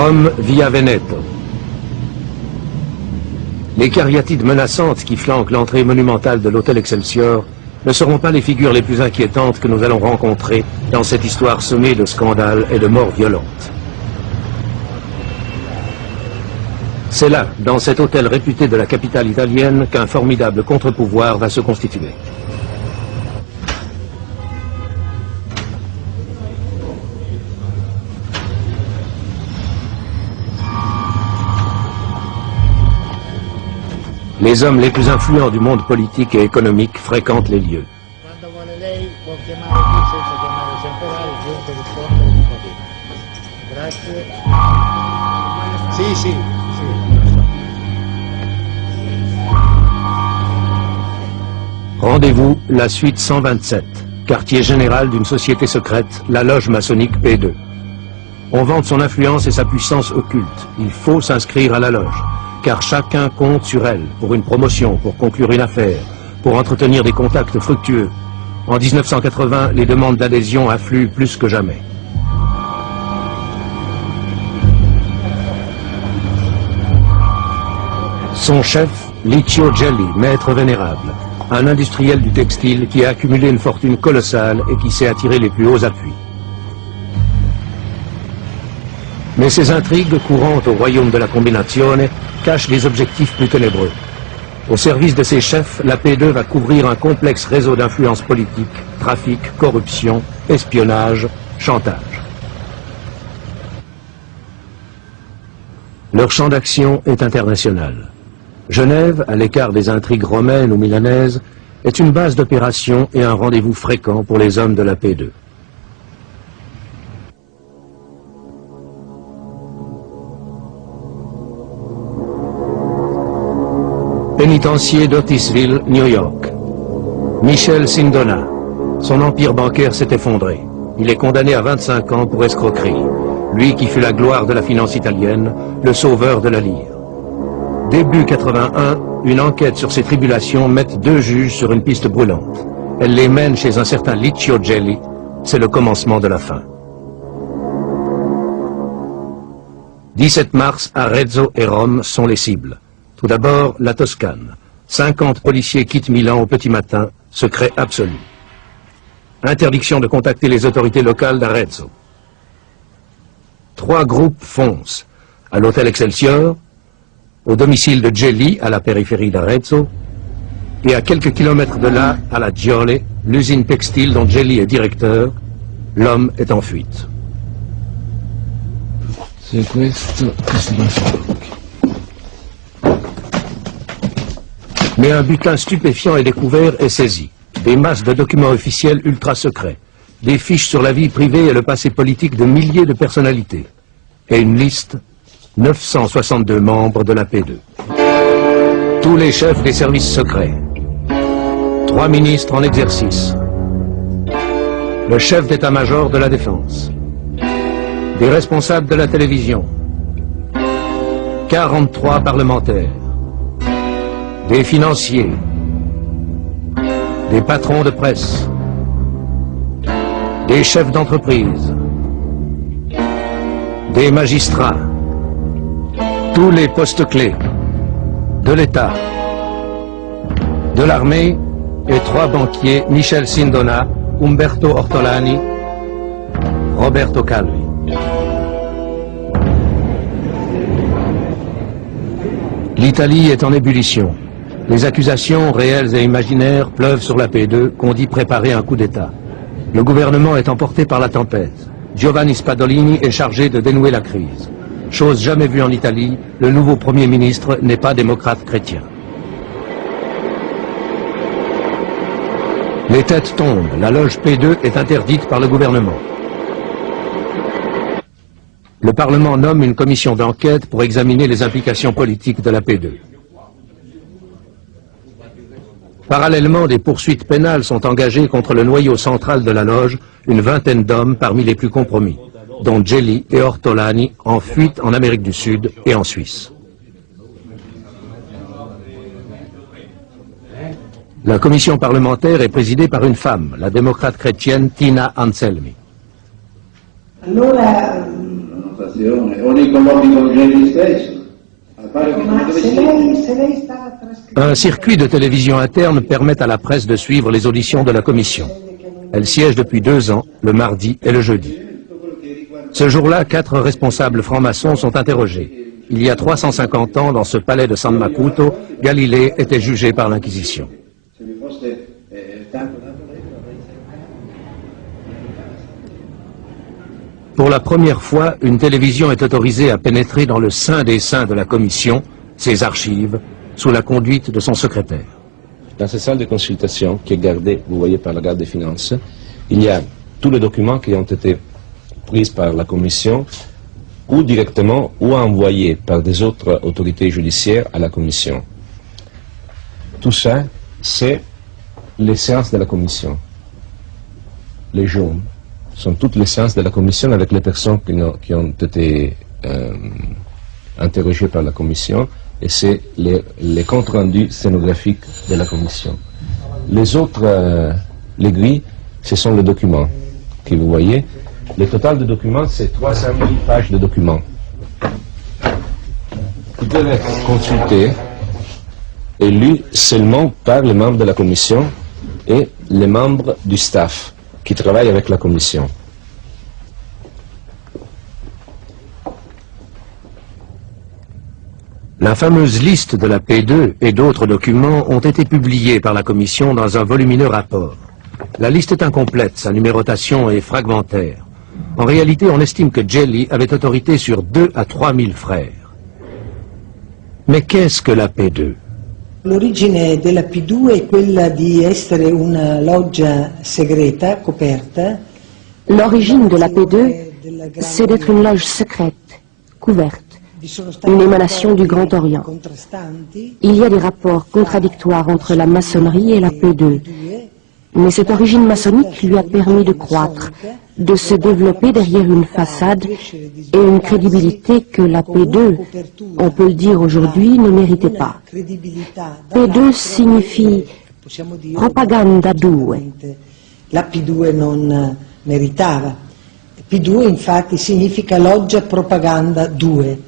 Rome via Veneto. Les cariatides menaçantes qui flanquent l'entrée monumentale de l'hôtel Excelsior ne seront pas les figures les plus inquiétantes que nous allons rencontrer dans cette histoire semée de scandales et de morts violentes. C'est là, dans cet hôtel réputé de la capitale italienne, qu'un formidable contre-pouvoir va se constituer. Les hommes les plus influents du monde politique et économique fréquentent les lieux. Rendez-vous, la suite 127, quartier général d'une société secrète, la loge maçonnique P2. On vante son influence et sa puissance occulte. Il faut s'inscrire à la loge, car chacun compte sur elle pour une promotion, pour conclure une affaire, pour entretenir des contacts fructueux. En 1980, les demandes d'adhésion affluent plus que jamais. Son chef, Licio Gelli, maître vénérable, un industriel du textile qui a accumulé une fortune colossale et qui sait attirer les plus hauts appuis. Mais ces intrigues courantes au royaume de la Combinazione cachent des objectifs plus ténébreux. Au service de ses chefs, la P2 va couvrir un complexe réseau d'influence politique, trafic, corruption, espionnage, chantage. Leur champ d'action est international. Genève, à l'écart des intrigues romaines ou milanaises, est une base d'opération et un rendez-vous fréquent pour les hommes de la P2. Pénitencier d'Otisville, New York. Michel Sindona. Son empire bancaire s'est effondré. Il est condamné à 25 ans pour escroquerie. Lui qui fut la gloire de la finance italienne, le sauveur de la lire. Début 81, une enquête sur ses tribulations met 2 juges sur une piste brûlante. Elle les mène chez un certain Licio Gelli. C'est le commencement de la fin. 17 mars, Arezzo et Rome sont les cibles. Tout d'abord, la Toscane. 50 policiers quittent Milan au petit matin, secret absolu. Interdiction de contacter les autorités locales d'Arezzo. 3 groupes foncent. À l'hôtel Excelsior, au domicile de Gelli, à la périphérie d'Arezzo, et à quelques kilomètres de là, à la Giole, l'usine textile dont Gelli est directeur. L'homme est en fuite. C'est questo che si passa. Mais un butin stupéfiant est découvert et saisi. Des masses de documents officiels ultra secrets, des fiches sur la vie privée et le passé politique de milliers de personnalités, et une liste, 962 membres de la P2. Tous les chefs des services secrets, 3 ministres en exercice, le chef d'état-major de la défense, des responsables de la télévision, 43 parlementaires, des financiers, des patrons de presse, des chefs d'entreprise, des magistrats, tous les postes clés de l'État, de l'armée et 3 banquiers, Michel Sindona, Umberto Ortolani, Roberto Calvi. L'Italie est en ébullition. Les accusations, réelles et imaginaires, pleuvent sur la P2 qu'on dit préparer un coup d'État. Le gouvernement est emporté par la tempête. Giovanni Spadolini est chargé de dénouer la crise. Chose jamais vue en Italie, le nouveau Premier ministre n'est pas démocrate chrétien. Les têtes tombent, la loge P2 est interdite par le gouvernement. Le Parlement nomme une commission d'enquête pour examiner les implications politiques de la P2. Parallèlement, des poursuites pénales sont engagées contre le noyau central de la loge, une vingtaine d'hommes parmi les plus compromis, dont Gelli et Ortolani en fuite en Amérique du Sud et en Suisse. La commission parlementaire est présidée par une femme, la démocrate chrétienne Tina Anselmi. Allora collaborazione, o nei colloqui con Gelli stesso. Ma se lei sta trascrivendo... Un circuit de télévision interne permet à la presse de suivre les auditions de la commission. Elle siège depuis 2 ans, le mardi et le jeudi. Ce jour-là, 4 responsables francs-maçons sont interrogés. Il y a 350 ans, dans ce palais de San Macuto, Galilée était jugé par l'Inquisition. Pour la première fois, une télévision est autorisée à pénétrer dans le sein des saints de la commission, ses archives, sous la conduite de son secrétaire. Dans cette salle de consultation qui est gardée, vous voyez, par la garde des finances, il y a tous les documents qui ont été pris par la commission, ou directement, ou envoyés par des autres autorités judiciaires à la commission. Tout ça, c'est les séances de la commission. Les jaunes sont toutes les séances de la commission avec les personnes qui ont été interrogées par la commission, et c'est les comptes rendus scénographiques de la commission. Les autres, les grilles, ce sont les documents que vous voyez. Le total de documents, c'est 300 000 pages de documents. Qui peuvent être consultés et lus seulement par les membres de la commission et les membres du staff qui travaillent avec la commission. La fameuse liste de la P2 et d'autres documents ont été publiés par la commission dans un volumineux rapport. La liste est incomplète, sa numérotation est fragmentaire. En réalité, on estime que Gelli avait autorité sur 2 à 3 000 frères. Mais qu'est-ce que la P2? L'origine della P2 è quella di essere una loggia segreta, coperta. L'origine de la P2, c'est d'être une loge secrète, couverte, une émanation du Grand Orient. Il y a des rapports contradictoires entre la maçonnerie et la P2, mais cette origine maçonnique lui a permis de croître, de se développer derrière une façade et une crédibilité que la P2, on peut le dire aujourd'hui, ne méritait pas. P2 signifie propaganda 2. La P2 non meritava. P2 infatti significa loggia propaganda 2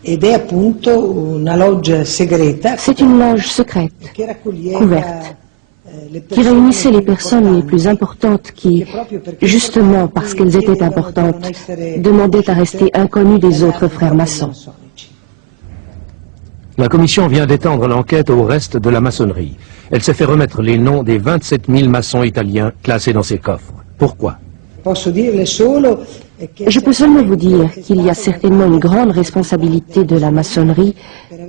ed è appunto una loggia segreta. C'est une loge secrète, couverte, qui réunissait les personnes les plus importantes qui, justement parce qu'elles étaient importantes, demandaient à rester inconnues des autres frères maçons. La commission vient d'étendre l'enquête au reste de la maçonnerie. Elle s'est fait remettre les noms des 27 000 maçons italiens classés dans ses coffres. Pourquoi? Je peux seulement vous dire qu'il y a certainement une grande responsabilité de la maçonnerie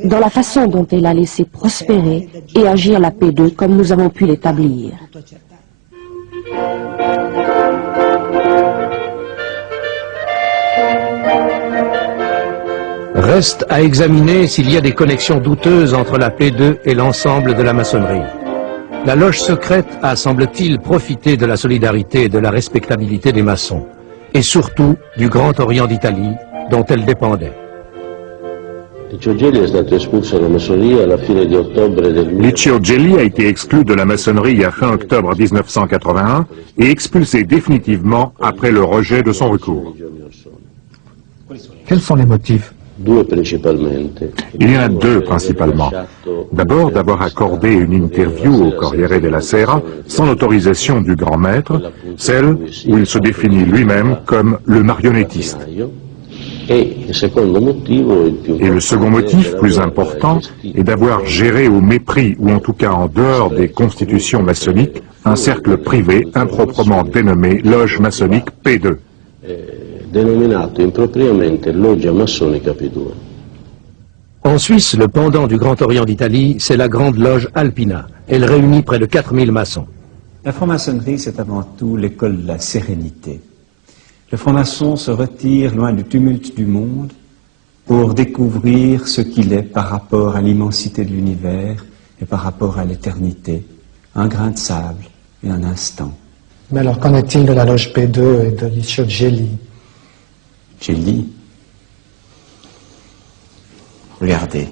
dans la façon dont elle a laissé prospérer et agir la P2 comme nous avons pu l'établir. Reste à examiner s'il y a des connexions douteuses entre la P2 et l'ensemble de la maçonnerie. La loge secrète a, semble-t-il, profité de la solidarité et de la respectabilité des maçons, et surtout du Grand Orient d'Italie, dont elle dépendait. Licio Gelli a été exclu de la maçonnerie à fin octobre 1981 et expulsé définitivement après le rejet de son recours. Quels sont les motifs? Il y en a 2 principalement. D'abord, d'avoir accordé une interview au Corriere della Sera sans l'autorisation du grand maître, celle où il se définit lui-même comme le marionnettiste. Et le second motif, plus important, est d'avoir géré au mépris, ou en tout cas en dehors des constitutions maçonniques, un cercle privé improprement dénommé Loge maçonnique P2. En Suisse, le pendant du Grand Orient d'Italie, c'est la Grande Loge Alpina. Elle réunit près de 4000 maçons. La franc-maçonnerie, c'est avant tout l'école de la sérénité. Le franc-maçon se retire loin du tumulte du monde pour découvrir ce qu'il est par rapport à l'immensité de l'univers et par rapport à l'éternité. Un grain de sable et un instant. Mais alors, qu'en est-il de la loge P2 et de Licio Gelli? Gelli, regardez.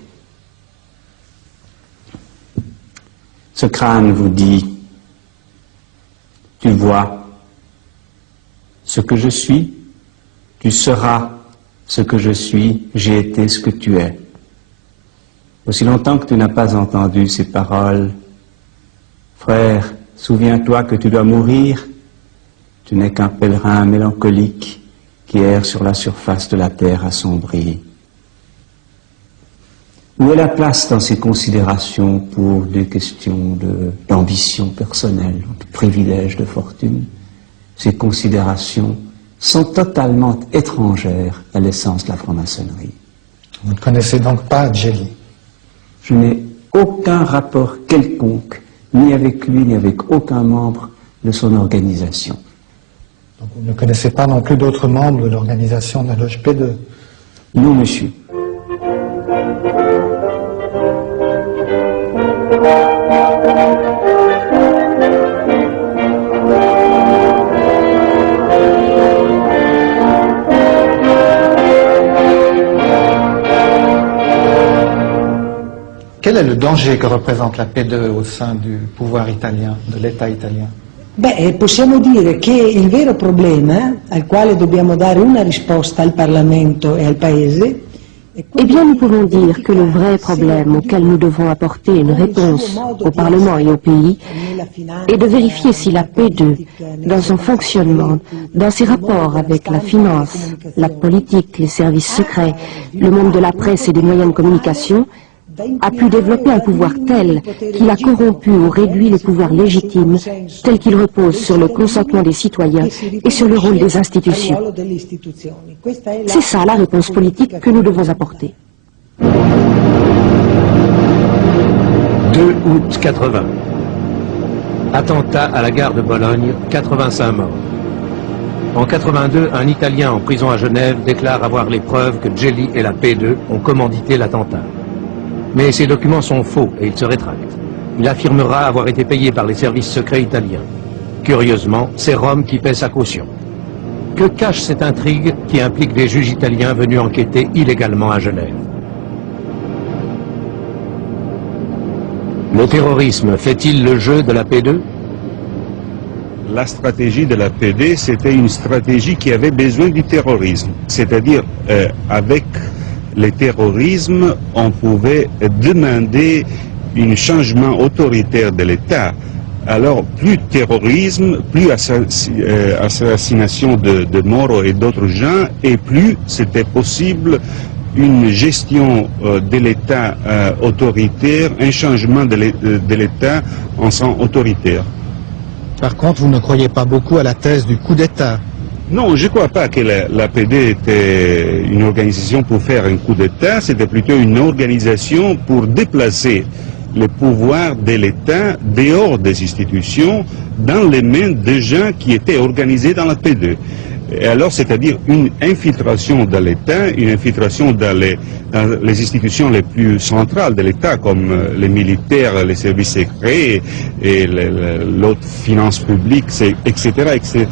Ce crâne vous dit, tu vois ce que je suis, tu seras ce que je suis, j'ai été ce que tu es. Aussi longtemps que tu n'as pas entendu ces paroles, frère, souviens-toi que tu dois mourir, tu n'es qu'un pèlerin mélancolique qui erre sur la surface de la terre assombrie. Où est la place dans ces considérations pour des questions d'ambition personnelle, de privilèges, de fortune? Ces considérations sont totalement étrangères à l'essence de la franc-maçonnerie. Vous ne connaissez donc pas Gelli? Je n'ai aucun rapport quelconque, ni avec lui, ni avec aucun membre de son organisation. Donc vous ne connaissez pas non plus d'autres membres de l'organisation de la loge P2? Non, monsieur. Quel est le danger que représente la P2 au sein du pouvoir italien, de l'État italien? Beh, possiamo dire che il vero problema al quale dobbiamo dare una risposta al Parlamento e al Paese. Eh bien, nous pouvons dire que le vrai problème auquel nous devons apporter une réponse au Parlement et au pays est de vérifier si la P2, dans son fonctionnement, dans ses rapports avec la finance, la politique, les services secrets, le monde de la presse et des moyens de communication, a pu développer un pouvoir tel qu'il a corrompu ou réduit les pouvoirs légitimes, tel qu'il repose sur le consentement des citoyens et sur le rôle des institutions. C'est ça la réponse politique que nous devons apporter. 2 août 80. Attentat à la gare de Bologne, 85 morts. En 82, un Italien en prison à Genève déclare avoir les preuves que Gelli et la P2 ont commandité l'attentat. Mais ces documents sont faux et il se rétracte. Il affirmera avoir été payé par les services secrets italiens. Curieusement, c'est Rome qui paie sa caution. Que cache cette intrigue qui implique des juges italiens venus enquêter illégalement à Genève? Le terrorisme fait-il le jeu de la P2? La stratégie de la PD, c'était une stratégie qui avait besoin du terrorisme. C'est-à-dire, avec le terrorisme, on pouvait demander un changement autoritaire de l'État. Alors, plus de terrorisme, plus assassination de Moro et d'autres gens, et plus c'était possible une gestion de l'État autoritaire, un changement de l'État en sens autoritaire. Par contre, vous ne croyez pas beaucoup à la thèse du coup d'État? Non, je ne crois pas que la PD était une organisation pour faire un coup d'État, c'était plutôt une organisation pour déplacer le pouvoir de l'État dehors des institutions dans les mains des gens qui étaient organisés dans la PD. Et alors, c'est-à-dire une infiltration dans l'État, une infiltration dans les institutions les plus centrales de l'État, comme les militaires, les services secrets et l'autre finance publique, etc., etc.,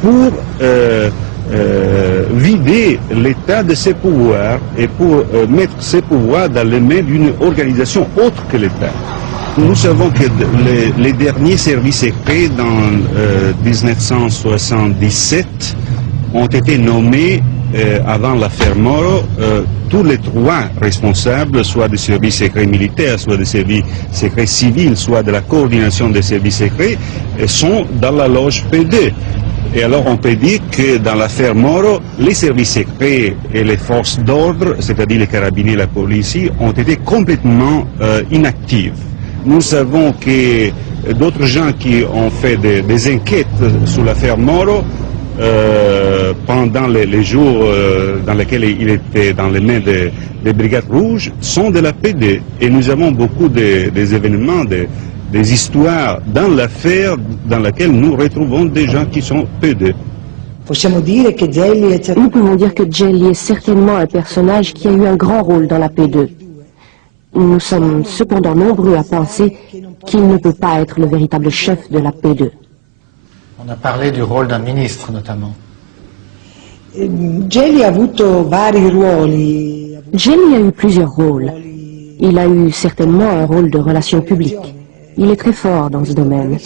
pour vider l'État de ses pouvoirs et pour mettre ses pouvoirs dans les mains d'une organisation autre que l'État. Nous savons que les derniers services secrets dans 1977 ont été nommés avant l'affaire Moro. Tous les trois responsables, soit des services secrets militaires, soit des services secrets civils, soit de la coordination des services secrets, sont dans la loge P2. Et alors on peut dire que dans l'affaire Moro, les services secrets et les forces d'ordre, c'est-à-dire les carabiniers et la police, ont été complètement inactifs. Nous savons que d'autres gens qui ont fait des enquêtes sur l'affaire Moro pendant les jours dans lesquels il était dans les mains des Brigades Rouges sont de la PD. Et nous avons beaucoup des événements, des histoires dans l'affaire dans laquelle nous retrouvons des gens qui sont PD. Nous pouvons dire que Gelli est certainement un personnage qui a eu un grand rôle dans la P2. Nous sommes cependant nombreux à penser qu'il ne peut pas être le véritable chef de la P2. On a parlé du rôle d'un ministre, notamment. Gelli a avuto vari ruoli. Gelli a eu plusieurs rôles. Il a eu certainement un rôle de relations publiques. Il est très fort dans ce domaine.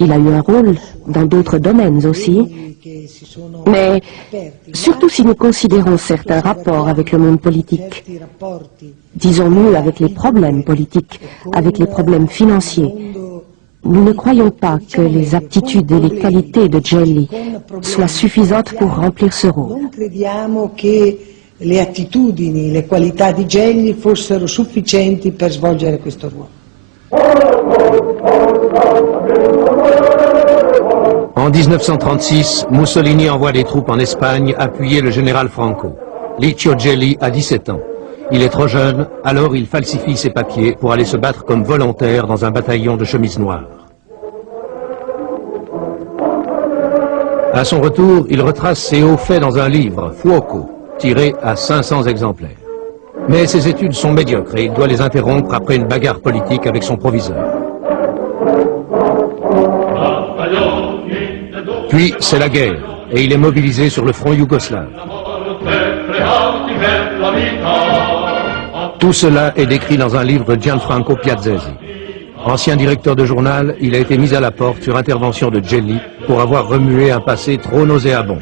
Il a eu un rôle dans d'autres domaines aussi. Mais surtout si nous considérons certains rapports avec le monde politique, disons-nous avec les problèmes politiques, avec les problèmes financiers, nous ne croyons pas que les aptitudes et les qualités de Gelli soient suffisantes pour remplir ce rôle. Non crediamo che le attitudini, le qualità di Gelli fossero sufficienti per svolgere questo ruolo. En 1936, Mussolini envoie des troupes en Espagne appuyer le général Franco. Licio Gelli a 17 ans. Il est trop jeune, alors il falsifie ses papiers pour aller se battre comme volontaire dans un bataillon de chemises noires. À son retour, il retrace ses hauts faits dans un livre, Fuoco, tiré à 500 exemplaires. Mais ses études sont médiocres et il doit les interrompre après une bagarre politique avec son proviseur. Puis, c'est la guerre, et il est mobilisé sur le front yougoslave. Tout cela est décrit dans un livre de Gianfranco Piazzesi. Ancien directeur de journal, il a été mis à la porte sur intervention de Gelli pour avoir remué un passé trop nauséabond.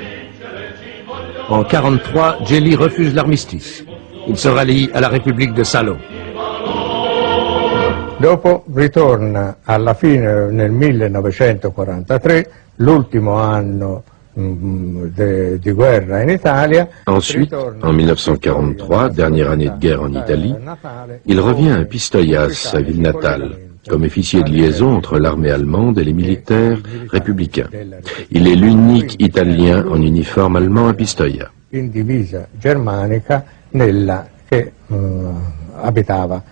En 1943, Gelli refuse l'armistice. Il se rallie à la République de Salo. Dopo ritorna alla fine nel 1943, l'ultimo anno di guerra in Italia. Ensuite, en 1943, dernière année de guerre en Italie, il revient à Pistoia, sa ville natale, comme officier de liaison entre l'armée allemande et les militaires républicains. Il est l'unique Italien en uniforme allemand à Pistoia. In divisa germanica che abitava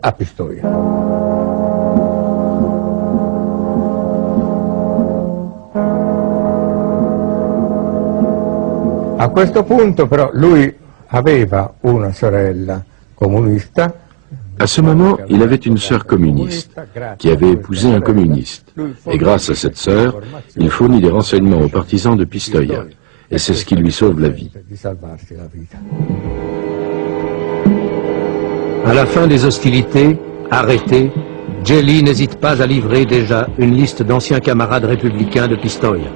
a Pistoia. A questo punto però lui aveva una sorella comunista. À ce moment, il avait une sœur communiste, qui avait épousé un communiste. Et grâce à cette sœur, il fournit des renseignements aux partisans de Pistoia. Et c'est ce qui lui sauve la vie. À la fin des hostilités, arrêté, Gelli n'hésite pas à livrer déjà une liste d'anciens camarades républicains de Pistoia.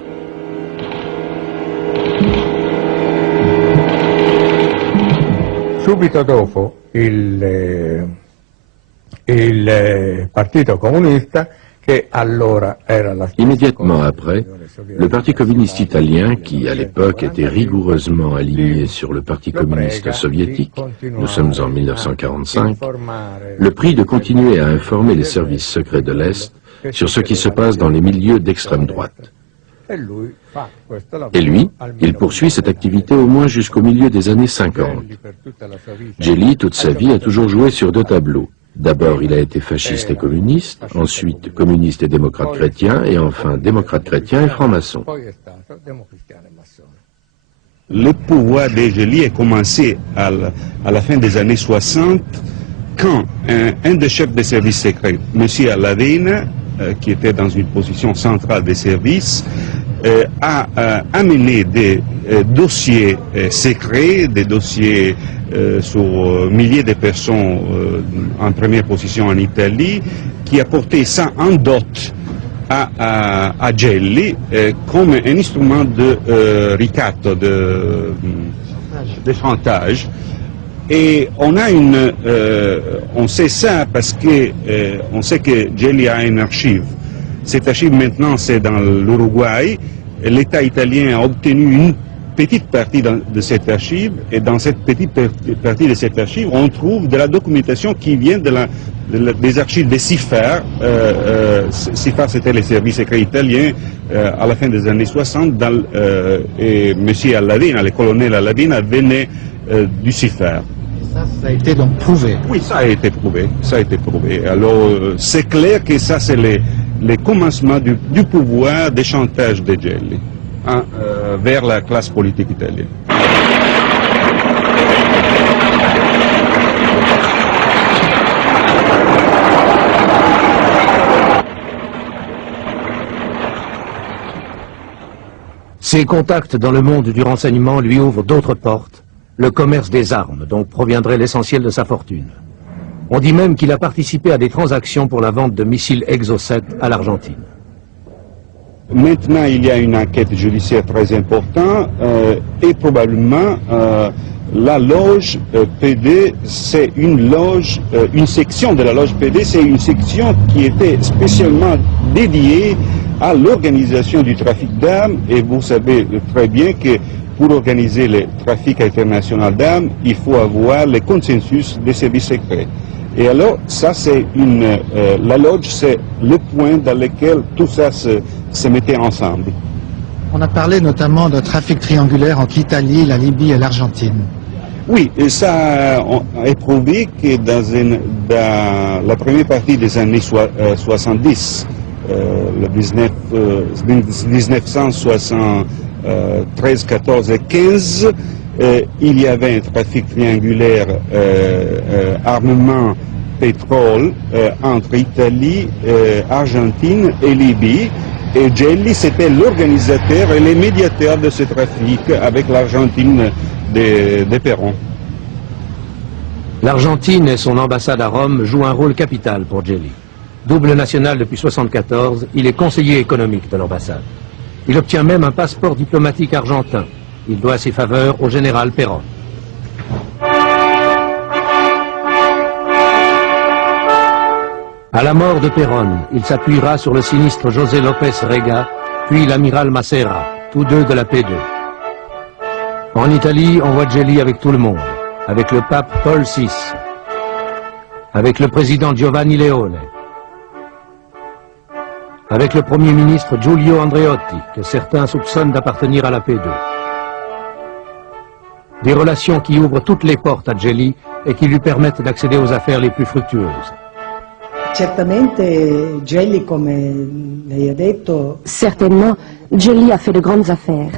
Subito dopo il Partito Comunista, che allora era la... Immédiatement après, le Parti communiste italien, qui à l'époque était rigoureusement aligné sur le Parti communiste soviétique, nous sommes en 1945, le prie de continuer à informer les services secrets de l'Est sur ce qui se passe dans les milieux d'extrême droite. Et lui, il poursuit cette activité au moins jusqu'au milieu des années 50. Gelli, toute sa vie, a toujours joué sur deux tableaux. D'abord, il a été fasciste et communiste, ensuite communiste et démocrate chrétien, et enfin démocrate chrétien et franc-maçon. Le pouvoir de Gelli a commencé à la fin des années 60, quand un des chefs des services secrets, M. Alladena, qui était dans une position centrale des services, a amené des dossiers secrets, des dossiers sur milliers de personnes en première position en Italie, qui a porté ça en dot à Gelli comme un instrument de ricatto, de chantage. Et on sait ça parce que on sait que Gelli a une archive. Cette archive maintenant c'est dans l'Uruguay. L'État italien a obtenu une petite partie de cette archive, et dans cette petite partie de cette archive, on trouve de la documentation qui vient des archives des CIFAR. CIFAR, c'était les services secrets italiens à la fin des années 60, et M. Alladena, le colonel Alladena, venait du CIFAR. Ça a été donc prouvé. Oui, ça a été prouvé. Ça a été prouvé. Alors, c'est clair que ça, c'est le commencement du pouvoir de chantage de Gelli vers la classe politique italienne. Ses contacts dans le monde du renseignement lui ouvrent d'autres portes, le commerce des armes, dont proviendrait l'essentiel de sa fortune. On dit même qu'il a participé à des transactions pour la vente de missiles Exocet à l'Argentine. Maintenant, il y a une enquête judiciaire très importante et probablement la loge PD, c'est une loge, une section de la loge PD, c'est une section qui était spécialement dédiée à l'organisation du trafic d'armes, et vous savez très bien que pour organiser le trafic international d'armes, il faut avoir le consensus des services secrets. Et alors, ça c'est la loge, c'est le point dans lequel tout ça se mettait ensemble. On a parlé notamment de trafic triangulaire entre l'Italie, la Libye et l'Argentine. Oui, et ça est prouvé que dans la première partie des années 70, le 1973, 14 et 15, il y avait un trafic triangulaire armement pétrole entre Italie, Argentine et Libye. Et Gelli, c'était l'organisateur et le médiateur de ce trafic avec l'Argentine de Perón. L'Argentine et son ambassade à Rome jouent un rôle capital pour Gelli. Double national depuis 1974, il est conseiller économique de l'ambassade. Il obtient même un passeport diplomatique argentin. Il doit ses faveurs au général Perón. À la mort de Perón, il s'appuiera sur le sinistre José López Rega, puis l'amiral Massera, tous deux de la P2. En Italie, on voit Gelli avec tout le monde, avec le pape Paul VI, avec le président Giovanni Leone, avec le premier ministre Giulio Andreotti, que certains soupçonnent d'appartenir à la P2. Des relations qui ouvrent toutes les portes à Gelli et qui lui permettent d'accéder aux affaires les plus fructueuses. Certainement, Gelli a fait de grandes affaires.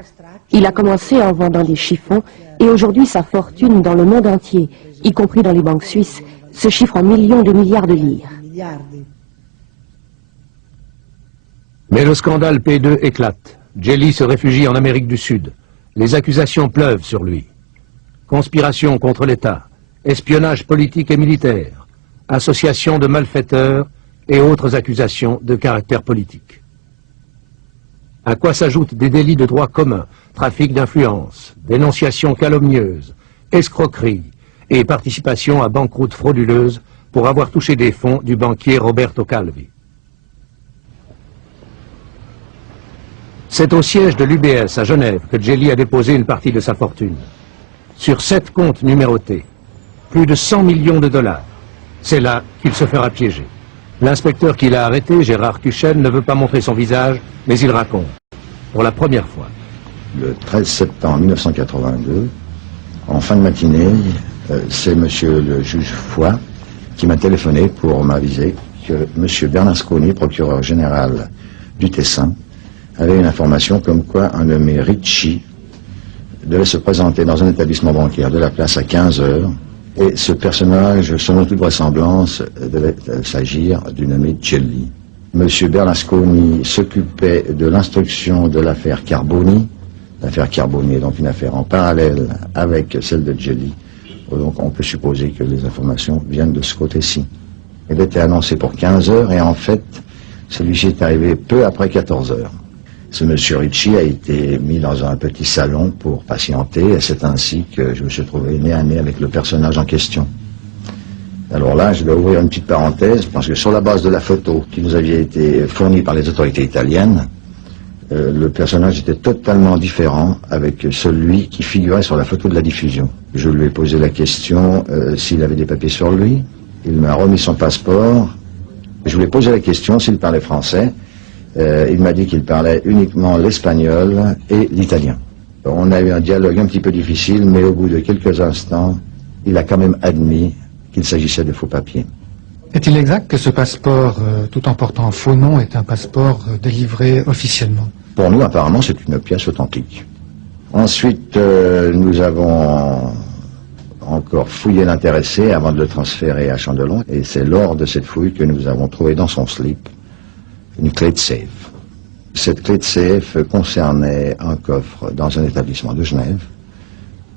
Il a commencé en vendant des chiffons et aujourd'hui sa fortune dans le monde entier, y compris dans les banques suisses, se chiffre en millions de milliards de lire. Mais le scandale P2 éclate. Gelli se réfugie en Amérique du Sud. Les accusations pleuvent sur lui. Conspiration contre l'État, espionnage politique et militaire, association de malfaiteurs et autres accusations de caractère politique. À quoi s'ajoutent des délits de droit commun, trafic d'influence, dénonciation calomnieuse, escroquerie et participation à banqueroute frauduleuse pour avoir touché des fonds du banquier Roberto Calvi. C'est au siège de l'UBS à Genève que Gelli a déposé une partie de sa fortune. Sur 7 comptes numérotés, plus de 100 millions de dollars. C'est là qu'il se fera piéger. L'inspecteur qui l'a arrêté, Gérard Kuchen, ne veut pas montrer son visage, mais il raconte. Pour la première fois. Le 13 septembre 1982, en fin de matinée, c'est monsieur le juge Foy qui m'a téléphoné pour m'aviser que monsieur Bernasconi, procureur général du Tessin, avait une information comme quoi un nommé Ricci devait se présenter dans un établissement bancaire de la place à 15 heures. Et ce personnage, selon toute vraisemblance, devait s'agir du nommé Gelli. Monsieur Bernasconi s'occupait de l'instruction de l'affaire Carboni. L'affaire Carboni est donc une affaire en parallèle avec celle de Gelli. Donc on peut supposer que les informations viennent de ce côté-ci. Il était annoncé pour 15 heures et en fait, celui-ci est arrivé peu après 14 heures. Ce monsieur Ricci a été mis dans un petit salon pour patienter et c'est ainsi que je me suis trouvé nez à nez avec le personnage en question. Alors là, je dois ouvrir une petite parenthèse parce que sur la base de la photo qui nous avait été fournie par les autorités italiennes, le personnage était totalement différent avec celui qui figurait sur la photo de la diffusion. Je lui ai posé la question s'il avait des papiers sur lui. Il m'a remis son passeport. Je lui ai posé la question s'il parlait français. Il m'a dit qu'il parlait uniquement l'espagnol et l'italien. On a eu un dialogue un petit peu difficile, mais au bout de quelques instants, il a quand même admis qu'il s'agissait de faux papiers. Est-il exact que ce passeport, tout en portant un faux nom, est un passeport délivré officiellement? Pour nous, apparemment, c'est une pièce authentique. Ensuite, nous avons encore fouillé l'intéressé avant de le transférer à Chandelon, et c'est lors de cette fouille que nous avons trouvé dans son slip une clé de safe. Cette clé de safe concernait un coffre dans un établissement de Genève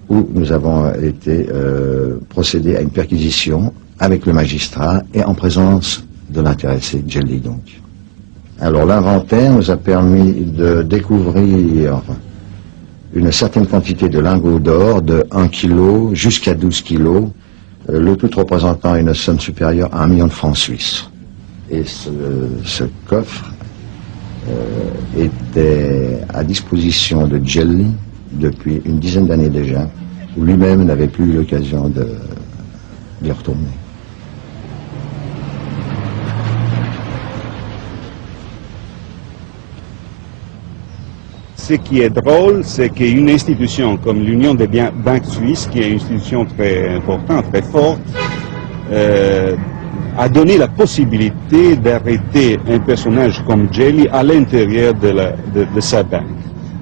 où nous avons été procédés à une perquisition avec le magistrat et en présence de l'intéressé, Djelli donc. Alors l'inventaire nous a permis de découvrir une certaine quantité de lingots d'or de 1 kg jusqu'à 12 kg, le tout représentant une somme supérieure à 1 million de francs suisses. Et ce coffre était à disposition de Djelli depuis une dizaine d'années déjà, où lui-même n'avait plus eu l'occasion d'y retourner. Ce qui est drôle, c'est qu'une institution comme l'Union des banques suisses, qui est une institution très importante, très forte, a donné la possibilité d'arrêter un personnage comme Djelli à l'intérieur de sa banque.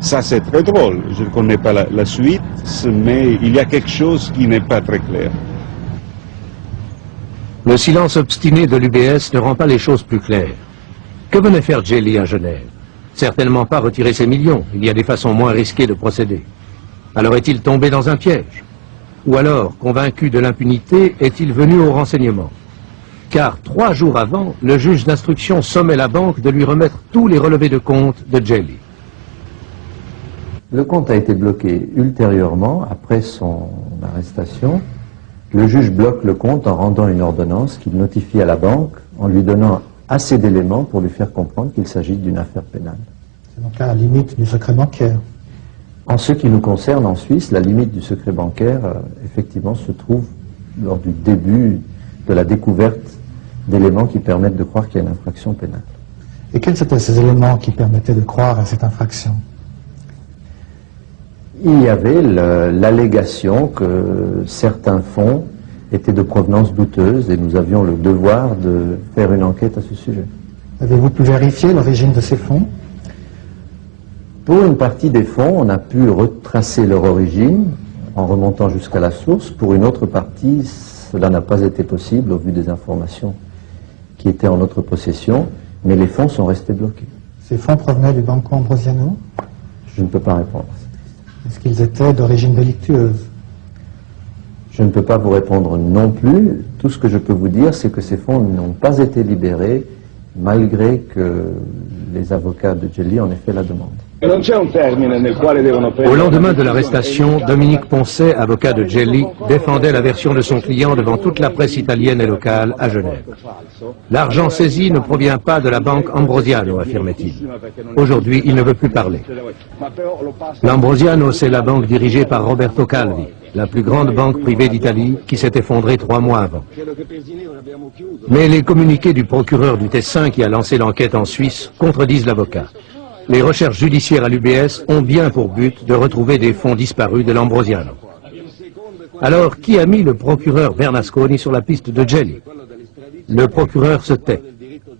Ça, c'est très drôle. Je ne connais pas la suite, mais il y a quelque chose qui n'est pas très clair. Le silence obstiné de l'UBS ne rend pas les choses plus claires. Que venait faire Djelli à Genève? Certainement pas retirer ses millions. Il y a des façons moins risquées de procéder. Alors est-il tombé dans un piège? Ou alors, convaincu de l'impunité, est-il venu au renseignement? Car 3 jours avant, le juge d'instruction sommait la banque de lui remettre tous les relevés de compte de Djelli. Le compte a été bloqué ultérieurement, après son arrestation. Le juge bloque le compte en rendant une ordonnance qu'il notifie à la banque en lui donnant assez d'éléments pour lui faire comprendre qu'il s'agit d'une affaire pénale. C'est donc à la limite du secret bancaire. En ce qui nous concerne en Suisse, la limite du secret bancaire, effectivement, se trouve lors du début de la découverte d'éléments qui permettent de croire qu'il y a une infraction pénale. Et quels étaient ces éléments qui permettaient de croire à cette infraction? Il y avait l'allégation que certains fonds étaient de provenance douteuse et nous avions le devoir de faire une enquête à ce sujet. Avez-vous pu vérifier l'origine de ces fonds? Pour une partie des fonds, on a pu retracer leur origine en remontant jusqu'à la source. Pour une autre partie, cela n'a pas été possible au vu des informations qui étaient en notre possession, mais les fonds sont restés bloqués. Ces fonds provenaient du Banco Ambrosiano? Je ne peux pas répondre. Est-ce qu'ils étaient d'origine délictueuse? Je ne peux pas vous répondre non plus. Tout ce que je peux vous dire, c'est que ces fonds n'ont pas été libérés, malgré que les avocats de Djelli en aient fait la demande. Au lendemain de l'arrestation, Dominique Poncet, avocat de Djelli, défendait la version de son client devant toute la presse italienne et locale à Genève. L'argent saisi ne provient pas de la banque Ambrosiano, affirmait-il. Aujourd'hui, il ne veut plus parler. L'Ambrosiano, c'est la banque dirigée par Roberto Calvi, la plus grande banque privée d'Italie, qui s'est effondrée 3 mois avant. Mais les communiqués du procureur du Tessin qui a lancé l'enquête en Suisse contredisent l'avocat. Les recherches judiciaires à l'UBS ont bien pour but de retrouver des fonds disparus de l'Ambrosiano. Alors, qui a mis le procureur Bernasconi sur la piste de Djelli? Le procureur se tait,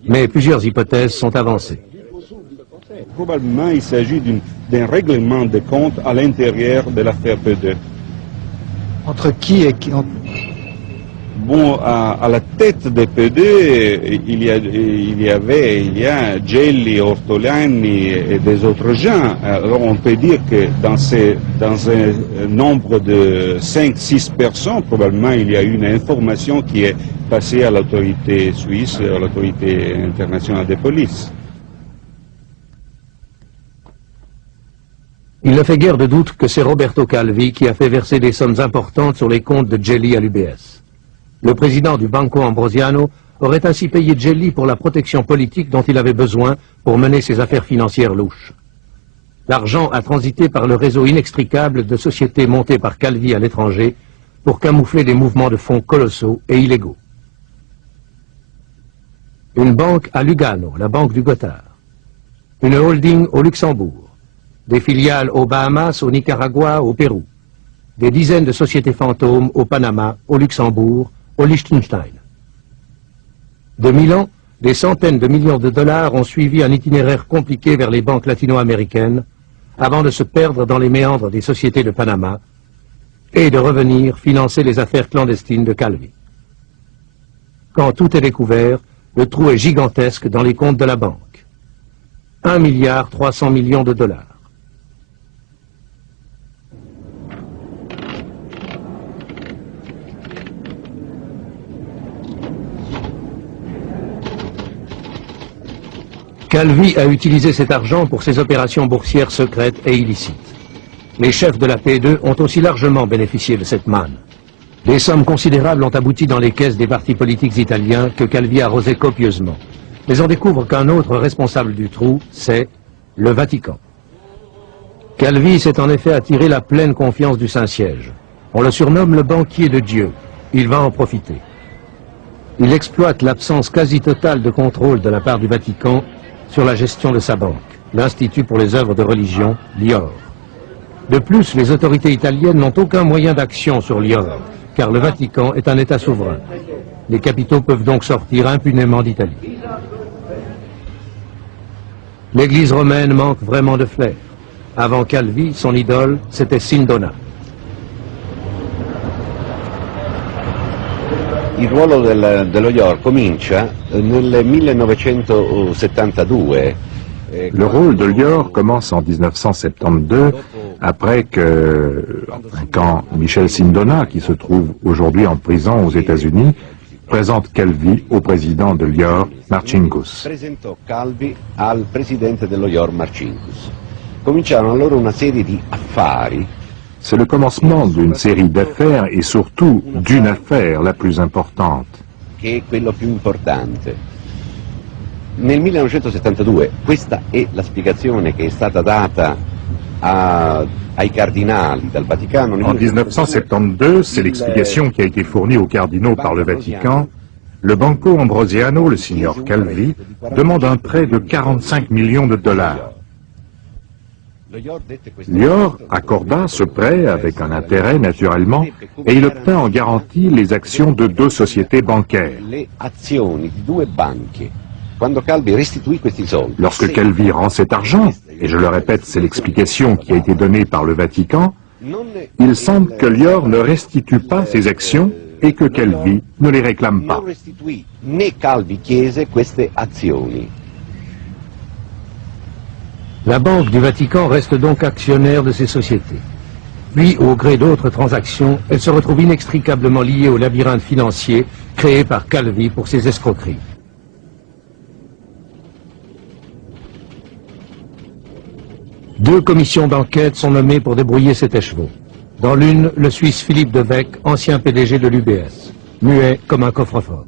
mais plusieurs hypothèses sont avancées. Probablement, il s'agit d'un règlement de compte à l'intérieur de l'affaire P2. Entre qui et qui? Bon, à la tête de P2, il y a Djelli, Ortolani et des autres gens. Alors on peut dire que dans un nombre de 5-6 personnes, probablement il y a une information qui est passée à l'autorité suisse, à l'autorité internationale de police. Il ne fait guère de doute que c'est Roberto Calvi qui a fait verser des sommes importantes sur les comptes de Djelli à l'UBS. Le président du Banco Ambrosiano aurait ainsi payé Djelli pour la protection politique dont il avait besoin pour mener ses affaires financières louches. L'argent a transité par le réseau inextricable de sociétés montées par Calvi à l'étranger pour camoufler des mouvements de fonds colossaux et illégaux. Une banque à Lugano, la banque du Gothard. Une holding au Luxembourg. Des filiales aux Bahamas, au Nicaragua, au Pérou. Des dizaines de sociétés fantômes au Panama, au Luxembourg, au Liechtenstein. De Milan, des centaines de millions de dollars ont suivi un itinéraire compliqué vers les banques latino-américaines avant de se perdre dans les méandres des sociétés de Panama et de revenir financer les affaires clandestines de Calvi. Quand tout est découvert, le trou est gigantesque dans les comptes de la banque. 1,3 milliard de dollars. Calvi a utilisé cet argent pour ses opérations boursières secrètes et illicites. Les chefs de la P2 ont aussi largement bénéficié de cette manne. Des sommes considérables ont abouti dans les caisses des partis politiques italiens que Calvi arrosait copieusement. Mais on découvre qu'un autre responsable du trou, c'est le Vatican. Calvi s'est en effet attiré la pleine confiance du Saint-Siège. On le surnomme le banquier de Dieu. Il va en profiter. Il exploite l'absence quasi totale de contrôle de la part du Vatican sur la gestion de sa banque, l'Institut pour les œuvres de religion, l'IOR. De plus, les autorités italiennes n'ont aucun moyen d'action sur l'IOR, car le Vatican est un État souverain. Les capitaux peuvent donc sortir impunément d'Italie. L'Église romaine manque vraiment de flair. Avant Calvi, son idole, c'était Sindona. Il ruolo dello IOR comincia nel 1972. Le rôle de l'IOR commence en 1972, quand Michel Sindona, qui se trouve aujourd'hui en prison aux États-Unis, présente Calvi au président de l'IOR, Marcinkus. Presentò Calvi al presidente dello IOR, Marcinkus. Cominciarono allora una serie di affari. C'est le commencement d'une série d'affaires et surtout d'une affaire la plus importante. Che è quello più importante. Nel 1972, questa è la spiegazione che è stata data ai cardinali dal Vaticano. En 1972, c'est l'explication qui a été fournie aux cardinaux par le Vatican. Le Banco Ambrosiano, le signor Calvi, demande un prêt de 45 millions de dollars. L'IOR accorda ce prêt avec un intérêt naturellement et il obtint en garantie les actions de 2 sociétés bancaires. Lorsque Calvi rend cet argent, et je le répète, c'est l'explication qui a été donnée par le Vatican, il semble que l'IOR ne restitue pas ses actions et que Calvi ne les réclame pas. La Banque du Vatican reste donc actionnaire de ces sociétés. Puis, au gré d'autres transactions, elle se retrouve inextricablement liée au labyrinthe financier créé par Calvi pour ses escroqueries. Deux commissions d'enquête sont nommées pour débrouiller cet écheveau. Dans l'une, le Suisse Philippe de Weck, ancien PDG de l'UBS, muet comme un coffre-fort.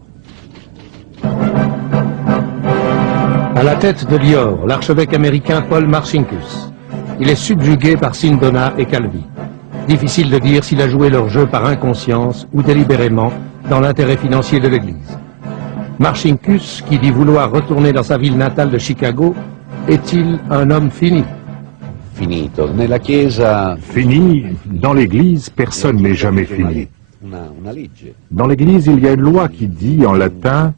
À la tête de l'IOR, l'archevêque américain Paul Marcinkus. Il est subjugué par Sindona et Calvi. Difficile de dire s'il a joué leur jeu par inconscience ou délibérément dans l'intérêt financier de l'Église. Marcinkus, qui dit vouloir retourner dans sa ville natale de Chicago, est-il un homme fini? Finito. Nella Chiesa... Fini, dans l'Église, personne n'est jamais fini. Dans l'Église, il y a une loi qui dit en latin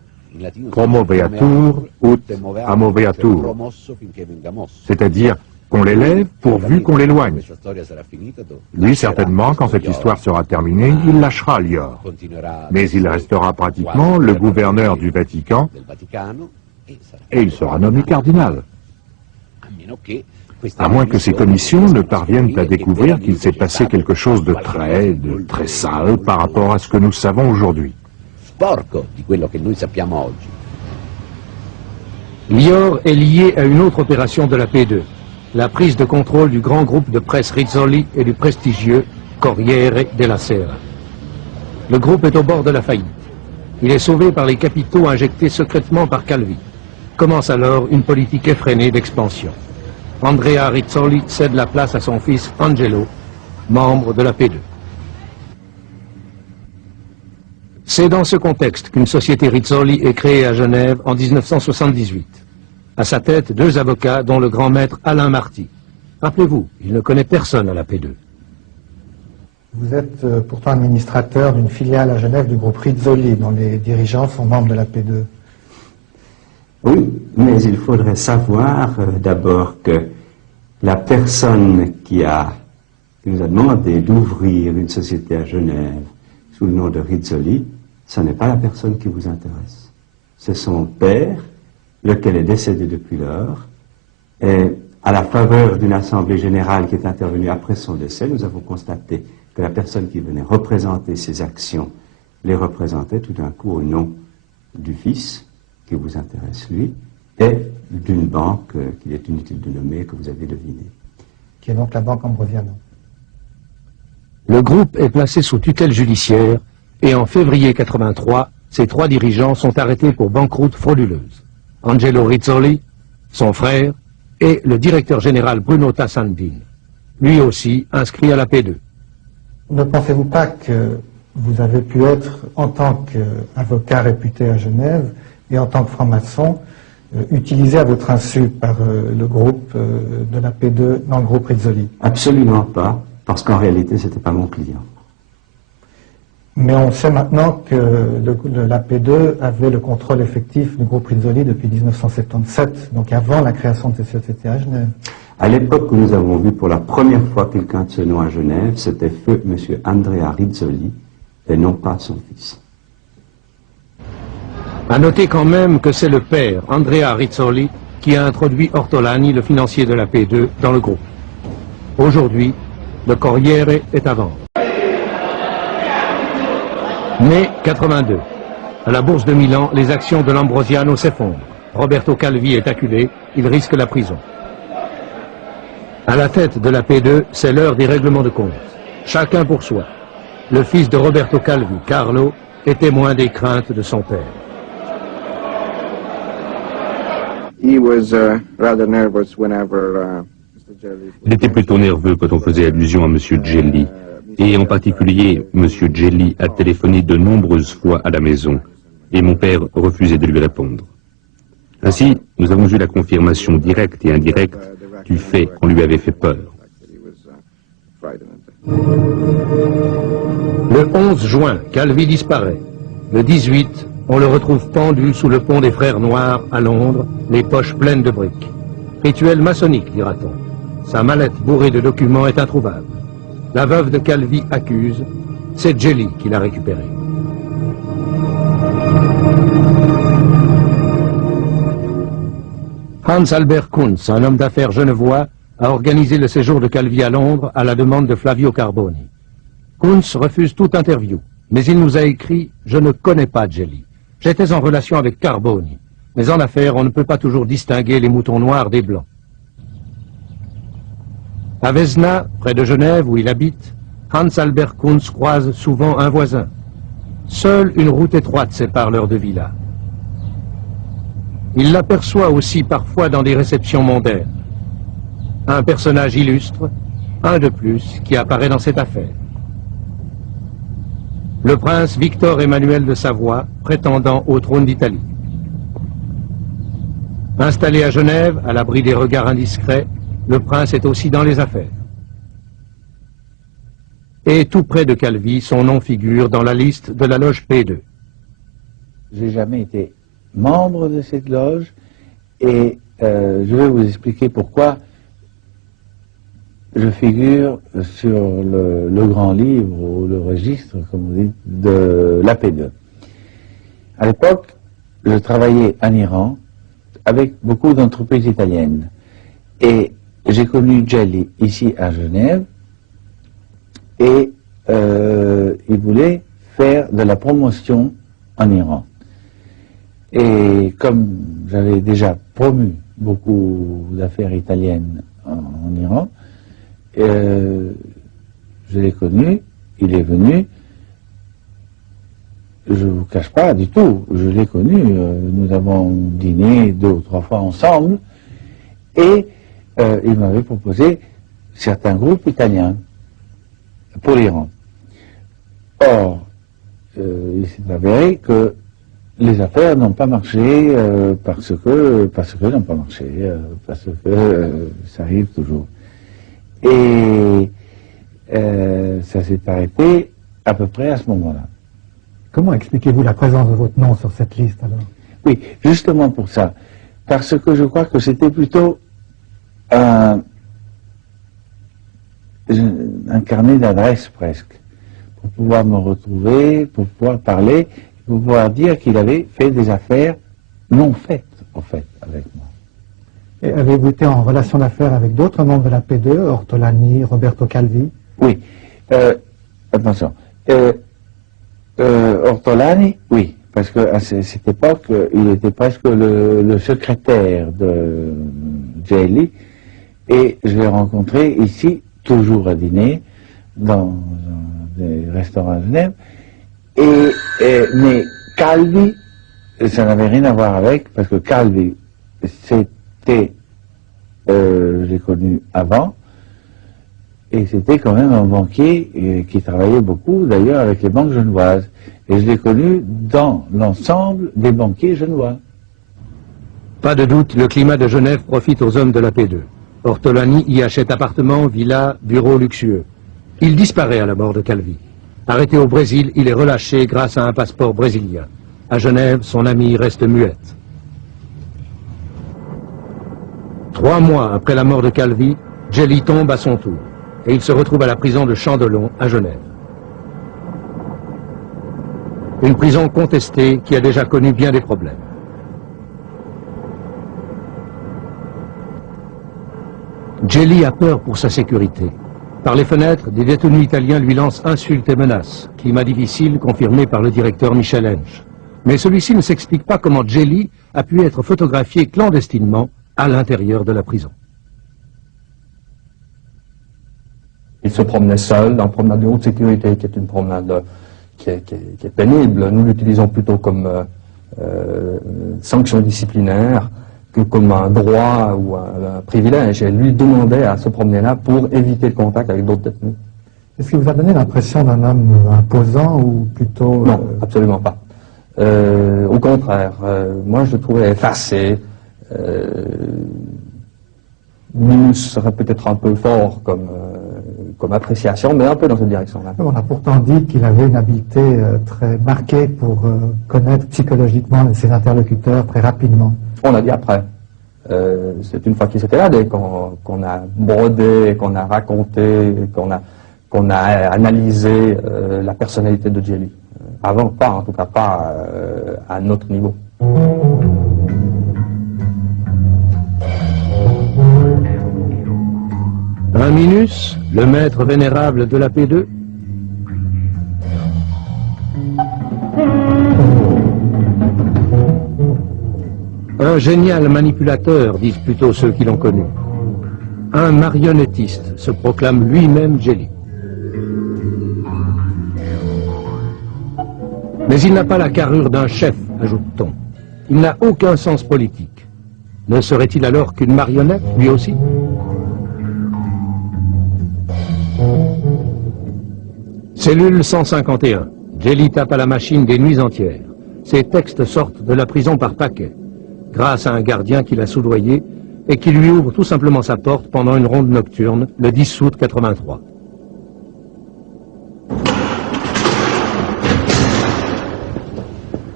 promoveatur ut amoveatur, c'est-à-dire qu'on l'élève pourvu qu'on l'éloigne. Lui, certainement, quand cette histoire sera terminée, il lâchera l'IOR. Mais il restera pratiquement le gouverneur du Vatican et il sera nommé cardinal. À moins que ces commissions ne parviennent à découvrir qu'il s'est passé quelque chose de très sale par rapport à ce que nous savons aujourd'hui. L'IOR est lié à une autre opération de la P2, la prise de contrôle du grand groupe de presse Rizzoli et du prestigieux Corriere della Sera. Le groupe est au bord de la faillite. Il est sauvé par les capitaux injectés secrètement par Calvi. Commence alors une politique effrénée d'expansion. Andrea Rizzoli cède la place à son fils Angelo, membre de la P2. C'est dans ce contexte qu'une société Rizzoli est créée à Genève en 1978. À sa tête, 2 avocats, dont le grand maître Alain Marty. Rappelez-vous, il ne connaît personne à la P2. Vous êtes pourtant administrateur d'une filiale à Genève du groupe Rizzoli, dont les dirigeants sont membres de la P2. Oui, mais il faudrait savoir d'abord que la personne qui nous a demandé d'ouvrir une société à Genève sous le nom de Rizzoli, ce n'est pas la personne qui vous intéresse. C'est son père, lequel est décédé depuis lors, et à la faveur d'une assemblée générale qui est intervenue après son décès, nous avons constaté que la personne qui venait représenter ses actions les représentait tout d'un coup au nom du fils, qui vous intéresse lui, et d'une banque qu'il est inutile de nommer, que vous avez deviné. Qui est donc la Banque Ambrosiano. Le groupe est placé sous tutelle judiciaire et en février 83, ses 3 dirigeants sont arrêtés pour banqueroute frauduleuse. Angelo Rizzoli, son frère, et le directeur général Bruno Tassandin, lui aussi inscrit à la P2. Ne pensez-vous pas que vous avez pu être, en tant qu'avocat réputé à Genève et en tant que franc-maçon, utilisé à votre insu par le groupe de la P2 dans le groupe Rizzoli? Absolument pas, parce qu'en réalité, ce n'était pas mon client. Mais on sait maintenant que la P2 avait le contrôle effectif du groupe Rizzoli depuis 1977, donc avant la création de ces sociétés à Genève. À l'époque où nous avons vu pour la première fois quelqu'un de ce nom à Genève, c'était feu M. Andrea Rizzoli, et non pas son fils. À noter quand même que c'est le père, Andrea Rizzoli, qui a introduit Ortolani, le financier de la P2, dans le groupe. Aujourd'hui, le Corriere est à vendre. Mai 82. À la bourse de Milan, les actions de l'Ambrosiano s'effondrent. Roberto Calvi est acculé, il risque la prison. À la tête de la P2, c'est l'heure des règlements de compte. Chacun pour soi. Le fils de Roberto Calvi, Carlo, est témoin des craintes de son père. He was rather nervous whenever Il était plutôt nerveux quand on faisait allusion à M. Gelli. Et en particulier, M. Gelli a téléphoné de nombreuses fois à la maison. Et mon père refusait de lui répondre. Ainsi, nous avons eu la confirmation directe et indirecte du fait qu'on lui avait fait peur. Le 11 juin, Calvi disparaît. Le 18, on le retrouve pendu sous le pont des Frères Noirs à Londres, les poches pleines de briques. Rituel maçonnique, dira-t-on. Sa mallette bourrée de documents est introuvable. La veuve de Calvi accuse, c'est Gelli qui l'a récupéré. Hans Albert Kunz, un homme d'affaires genevois, a organisé le séjour de Calvi à Londres à la demande de Flavio Carboni. Kunz refuse toute interview, mais il nous a écrit « Je ne connais pas Gelli. J'étais en relation avec Carboni. Mais en affaires, on ne peut pas toujours distinguer les moutons noirs des blancs. » À Vesna, près de Genève, où il habite, Hans Albert Kunz croise souvent un voisin. Seule une route étroite sépare leurs deux villas. Il l'aperçoit aussi parfois dans des réceptions mondaines. Un personnage illustre, un de plus, qui apparaît dans cette affaire. Le prince Victor Emmanuel de Savoie, prétendant au trône d'Italie. Installé à Genève, à l'abri des regards indiscrets, le prince est aussi dans les affaires. Et tout près de Calvi, son nom figure dans la liste de la loge P2. J'ai jamais été membre de cette loge et je vais vous expliquer pourquoi je figure sur le grand livre ou le registre, comme vous dites, de la P2. À l'époque, je travaillais en Iran avec beaucoup d'entreprises italiennes et j'ai connu Gelli ici à Genève et il voulait faire de la promotion en Iran. Et comme j'avais déjà promu beaucoup d'affaires italiennes en Iran, je l'ai connu, il est venu, je ne vous cache pas du tout, je l'ai connu, nous avons dîné 2 ou 3 fois ensemble, et il m'avait proposé certains groupes italiens pour l'Iran. Or, il s'est avéré que les affaires n'ont pas marché parce que n'ont pas marché, parce que ça arrive toujours. Et ça s'est arrêté à peu près à ce moment-là. Comment expliquez-vous la présence de votre nom sur cette liste alors? Oui, justement pour ça. Parce que je crois que c'était plutôt un carnet d'adresses presque, pour pouvoir me retrouver, pour pouvoir parler, pour pouvoir dire qu'il avait fait des affaires non faites, en fait, avec moi. Et avez-vous été en relation d'affaires avec d'autres membres de la P2, Ortolani, Roberto Calvi? Oui. Attention. Ortolani, oui, parce qu'à cette époque, il était presque le secrétaire de Djeli, et je l'ai rencontré ici, toujours à dîner, dans des restaurants à Genève, mais Calvi, ça n'avait rien à voir avec, parce que Calvi, c'était, je l'ai connu avant, et c'était quand même un banquier qui travaillait beaucoup, d'ailleurs, avec les banques genevoises. Et je l'ai connu dans l'ensemble des banquiers genevois. Pas de doute, le climat de Genève profite aux hommes de la P2. Ortolani y achète appartements, villas, bureaux luxueux. Il disparaît à la mort de Calvi. Arrêté au Brésil, il est relâché grâce à un passeport brésilien. À Genève, son amie reste muette. 3 mois après la mort de Calvi, Djeli tombe à son tour et il se retrouve à la prison de Chandelon à Genève. Une prison contestée qui a déjà connu bien des problèmes. Djeli a peur pour sa sécurité. Par les fenêtres, des détenus italiens lui lancent insultes et menaces. Climat difficile confirmé par le directeur Michel Hensch. Mais celui-ci ne s'explique pas comment Djeli a pu être photographié clandestinement à l'intérieur de la prison. Il se promenait seul dans une promenade de haute sécurité, qui est une promenade qui est pénible. Nous l'utilisons plutôt comme sanction disciplinaire que comme un droit ou un privilège. Et lui demandait à se promener là pour éviter le contact avec d'autres détenus. Est-ce qu'il vous a donné l'impression d'un homme imposant ou plutôt... Non, absolument pas. Au contraire, moi je le trouvais effacé. Minus serait peut-être un peu fort comme appréciation, mais un peu dans cette direction-là. On a pourtant dit qu'il avait une habileté très marquée pour connaître psychologiquement ses interlocuteurs très rapidement. On a dit après. C'est une fois qu'il s'était là, qu'on a brodé, qu'on a raconté, qu'on a analysé la personnalité de Djeli. Avant, pas, en tout cas pas à notre niveau. Un Minus, le maître vénérable de la P2. Un génial manipulateur, disent plutôt ceux qui l'ont connu. Un marionnettiste, se proclame lui-même Djeli. Mais il n'a pas la carrure d'un chef, ajoute-t-on. Il n'a aucun sens politique. Ne serait-il alors qu'une marionnette, lui aussi ? Cellule 151. Djeli tape à la machine des nuits entières. Ses textes sortent de la prison par paquets, grâce à un gardien qui l'a soudoyé et qui lui ouvre tout simplement sa porte pendant une ronde nocturne, le 10 août 83.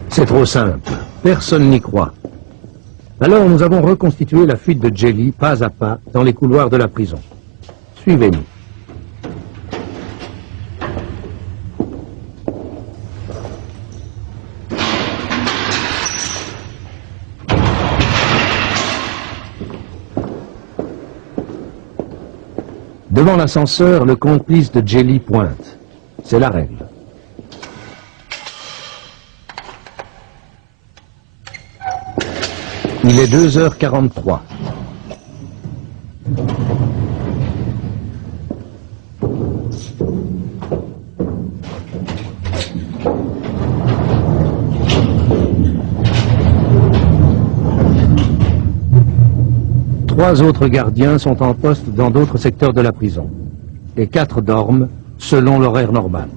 C'est trop simple. Personne n'y croit. Alors nous avons reconstitué la fuite de Djeli pas à pas dans les couloirs de la prison. Suivez-nous. Devant l'ascenseur, le complice de Djeli pointe. C'est la règle. Il est 2h43. Trois autres gardiens sont en poste dans d'autres secteurs de la prison. Et 4 dorment selon l'horaire normal.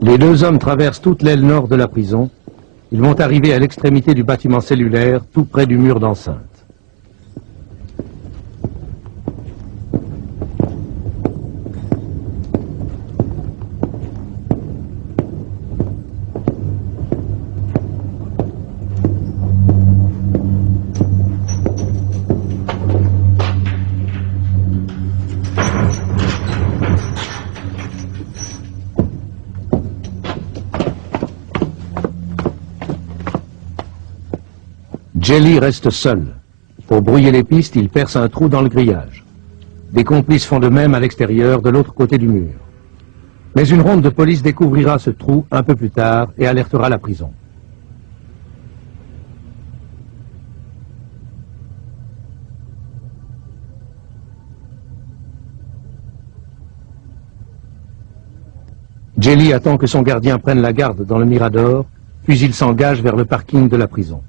Les 2 hommes traversent toute l'aile nord de la prison. Ils vont arriver à l'extrémité du bâtiment cellulaire, tout près du mur d'enceinte. Jelly reste seul. Pour brouiller les pistes, il perce un trou dans le grillage. Des complices font de même à l'extérieur, de l'autre côté du mur. Mais une ronde de police découvrira ce trou un peu plus tard et alertera la prison. Jelly attend que son gardien prenne la garde dans le Mirador, puis il s'engage vers le parking de la prison.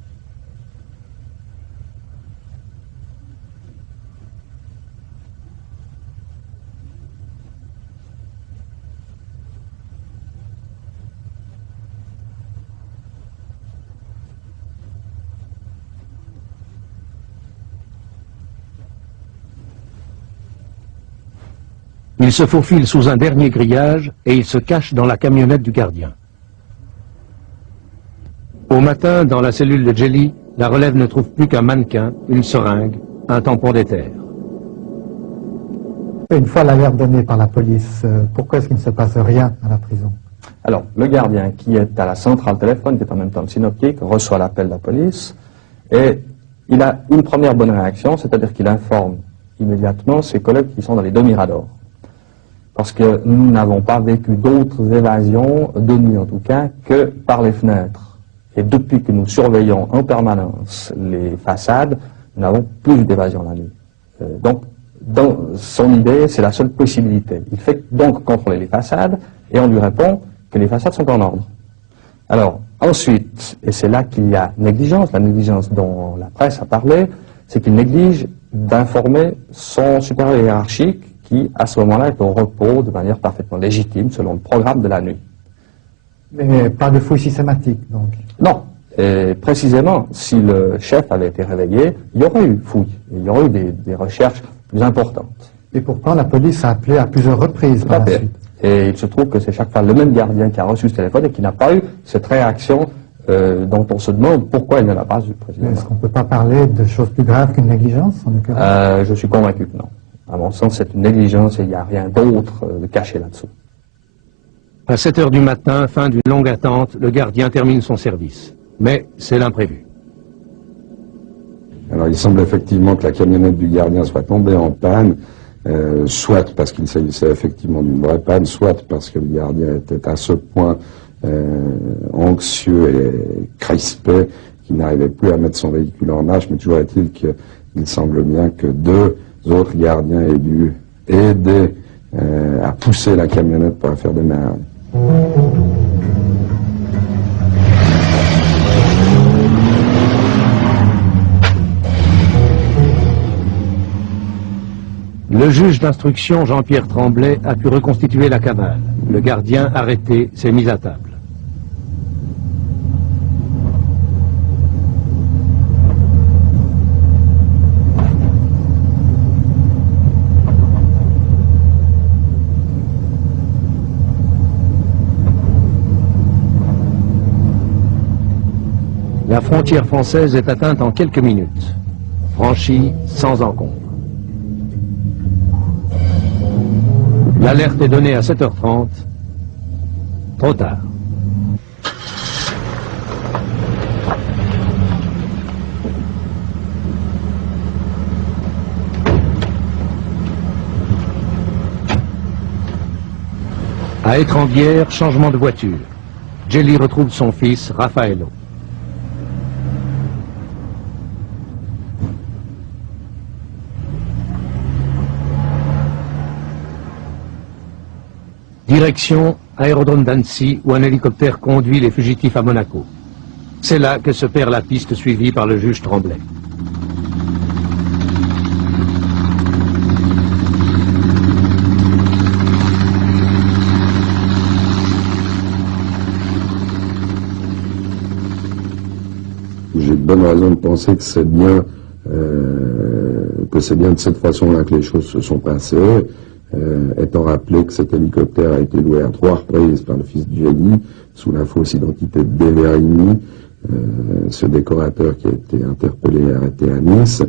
Il se faufile sous un dernier grillage et il se cache dans la camionnette du gardien. Au matin, dans la cellule de Jelly, la relève ne trouve plus qu'un mannequin, une seringue, un tampon d'éther. Une fois l'alerte donnée par la police, pourquoi est-ce qu'il ne se passe rien à la prison? Alors, le gardien qui est à la centrale téléphone, qui est en même temps le synoptique, reçoit l'appel de la police et il a une première bonne réaction, c'est-à-dire qu'il informe immédiatement ses collègues qui sont dans les deux miradors. Parce que nous n'avons pas vécu d'autres évasions, de nuit en tout cas, que par les fenêtres. Et depuis que nous surveillons en permanence les façades, nous n'avons plus d'évasion la nuit. Donc, dans son idée, c'est la seule possibilité. Il fait donc contrôler les façades, et on lui répond que les façades sont en ordre. Alors, ensuite, et c'est là qu'il y a négligence, la négligence dont la presse a parlé, c'est qu'il néglige d'informer son supérieur hiérarchique, qui, à ce moment-là, est au repos de manière parfaitement légitime, selon le programme de la nuit. Mais pas de fouille systématique, donc? Non. Et précisément, si le chef avait été réveillé, il y aurait eu fouille. Il y aurait eu des recherches plus importantes. Et pourtant, la police a appelé à plusieurs reprises par la suite. Et il se trouve que c'est chaque fois le même gardien qui a reçu ce téléphone et qui n'a pas eu cette réaction dont on se demande pourquoi il ne l'a pas eu. Est-ce qu'on ne peut pas parler de choses plus graves qu'une négligence, en l'occurrence? Je suis convaincu que non. À mon sens, c'est une négligence et il n'y a rien d'autre de caché là-dessous. À 7 heures du matin, fin d'une longue attente, le gardien termine son service. Mais c'est l'imprévu. Alors il semble effectivement que la camionnette du gardien soit tombée en panne, soit parce qu'il s'agissait effectivement d'une vraie panne, soit parce que le gardien était à ce point anxieux et crispé qu'il n'arrivait plus à mettre son véhicule en marche, mais toujours est-il qu'il semble bien que deux autres gardiens aient dû aider à pousser la camionnette pour la faire démarrer. Le juge d'instruction Jean-Pierre Tremblay a pu reconstituer la cavale. Le gardien arrêté s'est mis à table. La frontière française est atteinte en quelques minutes, franchie sans encombre. L'alerte est donnée à 7h30, trop tard. À Étrembières, changement de voiture. Jelly retrouve son fils, Raffaello. Direction aérodrome d'Annecy, où un hélicoptère conduit les fugitifs à Monaco. C'est là que se perd la piste suivie par le juge Tremblay. J'ai de bonnes raisons de penser que c'est bien de cette façon-là que les choses se sont passées. Étant rappelé que cet hélicoptère a été loué à 3 reprises par le fils de Jelly, sous la fausse identité de Deverini, ce décorateur qui a été interpellé et arrêté à Nice.